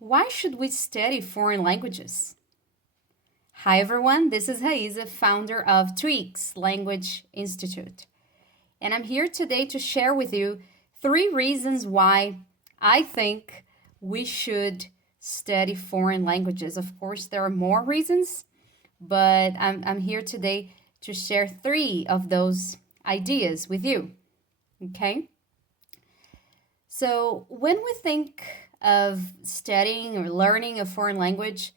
Why should we study foreign languages? Hi everyone, this is Raíza, founder of Tweaks Language Institute. And I'm here today to share with you 3 reasons why I think we should study foreign languages. Of course, there are more reasons, but I'm here today to share 3 of those ideas with you. Okay? So, when we think of studying or learning a foreign language,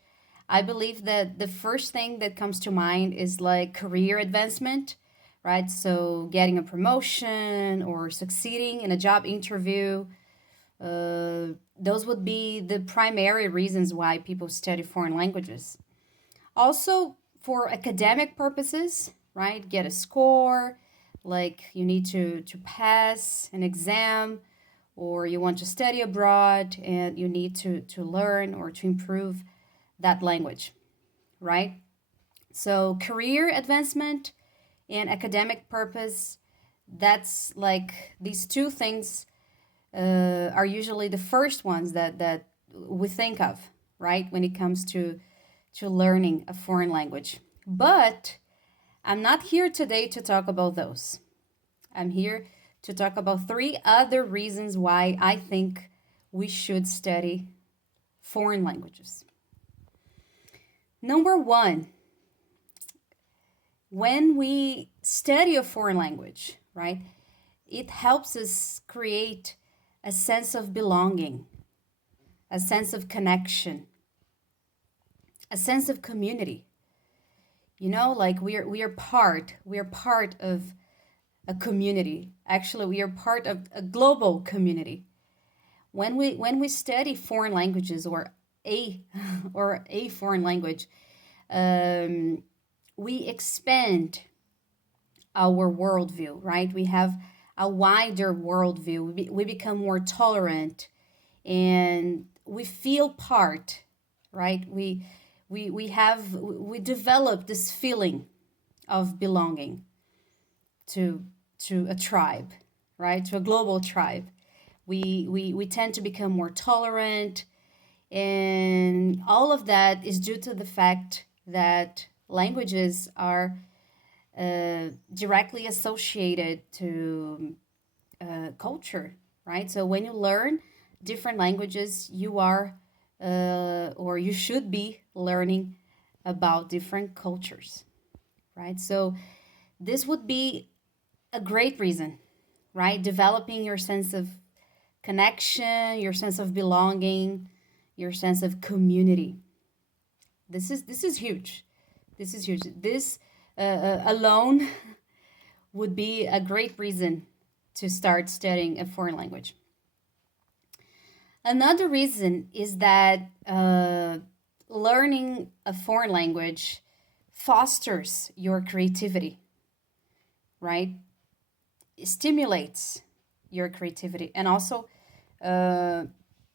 I believe that the first thing that comes to mind is like career advancement, right? So, getting a promotion or succeeding in a job interview. Those would be the primary reasons why people study foreign languages. Also, for academic purposes, right? Get a score, like you need to pass an exam, or you want to study abroad and you need to learn or to improve that language, right? So, career advancement and academic purpose, that's like these 2 things are usually the first ones that we think of, right? When it comes to learning a foreign language. But I'm not here today to talk about those. I'm here to talk about 3 other reasons why I think we should study foreign languages. Number one, when we study a foreign language, right, it helps us create a sense of belonging, a sense of connection, a sense of community. You know, like we are part of a community. Actually, we are part of a global community. When we study foreign languages a or a foreign language, um, we expand our worldview, right? We have a wider worldview. We become more tolerant, and we feel part, right? We develop this feeling of belonging to a tribe, right? To a global tribe. We tend to become more tolerant, and all of that is due to the fact that languages are directly associated to culture, right? So when you learn different languages, you are or you should be learning about different cultures, right? So this would be a great reason, right? Developing your sense of connection, your sense of belonging, your sense of community. This is huge. This is huge. This alone would be a great reason to start studying a foreign language. Another reason is that learning a foreign language fosters your creativity, right? It stimulates your creativity, and also uh,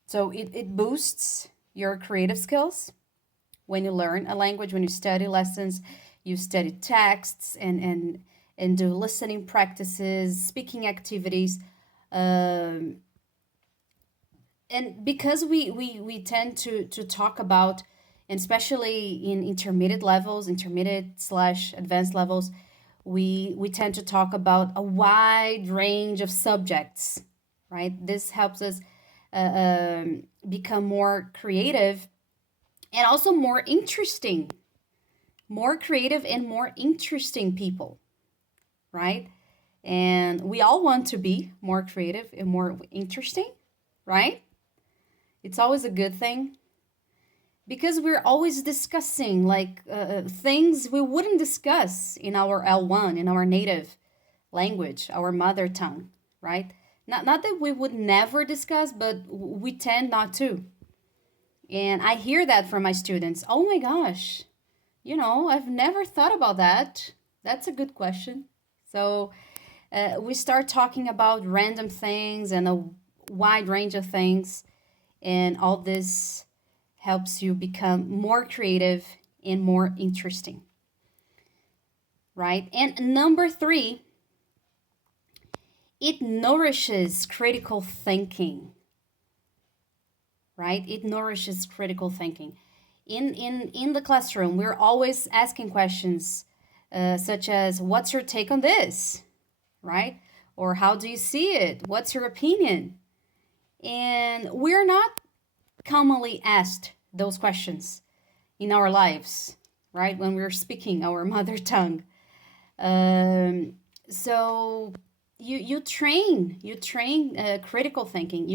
so it boosts your creative skills. When you learn a language, when you study lessons, you study texts and do listening practices, speaking activities. Um, and because we tend to talk about, and especially in intermediate levels, intermediate slash advanced levels, we tend to talk about a wide range of subjects, right? This helps us become more creative and also more interesting, more creative and more interesting people, right? And we all want to be more creative and more interesting, right? It's always a good thing because we're always discussing like things we wouldn't discuss in our L1, in our native language, our mother tongue, right? Not that we would never discuss, but we tend not to. And I hear that from my students. Oh my gosh, I've never thought about that. That's a good question. So we start talking about random things and a wide range of things, and all this helps you become more creative and more interesting, right? And number 3, it nourishes critical thinking. right? It nourishes critical thinking. In the classroom, we're always asking questions such as, "What's your take on this?" Right? Or "How do you see it? What's your opinion?" And we're not commonly asked those questions in our lives, right? When we're speaking our mother tongue. Um, so you train critical thinking.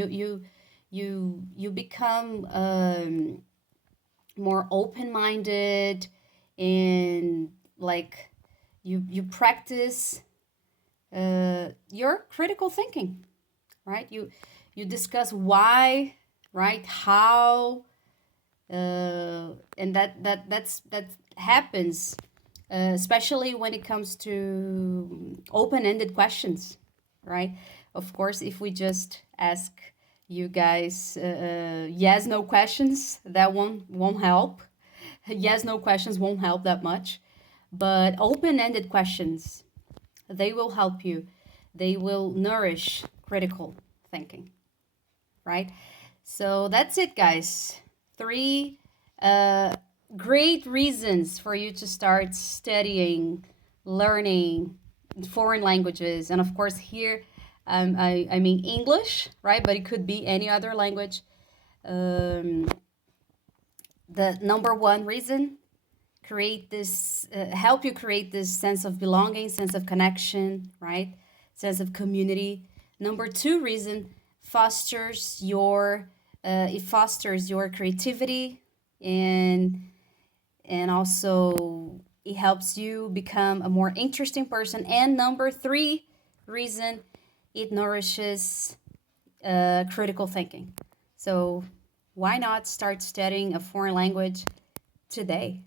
You become more open minded, and like you practice your critical thinking, right? You discuss why, right? How, and that happens, especially when it comes to open-ended questions, right? Of course, if we just ask you guys yes no questions, that won't help. Yes no questions won't help that much, but open-ended questions, they will help you. They will nourish critical thinking, right? So that's it, guys. Three uh, great reasons for you to start studying, learning foreign languages. And of course, here, I mean English, right? But it could be any other language. Um, the number one reason, create this, help you create this sense of belonging, sense of connection, right? Sense of community. Number two reason, fosters your it fosters your creativity, and also it helps you become a more interesting person. And number three reason, it nourishes critical thinking. So why not start studying a foreign language today?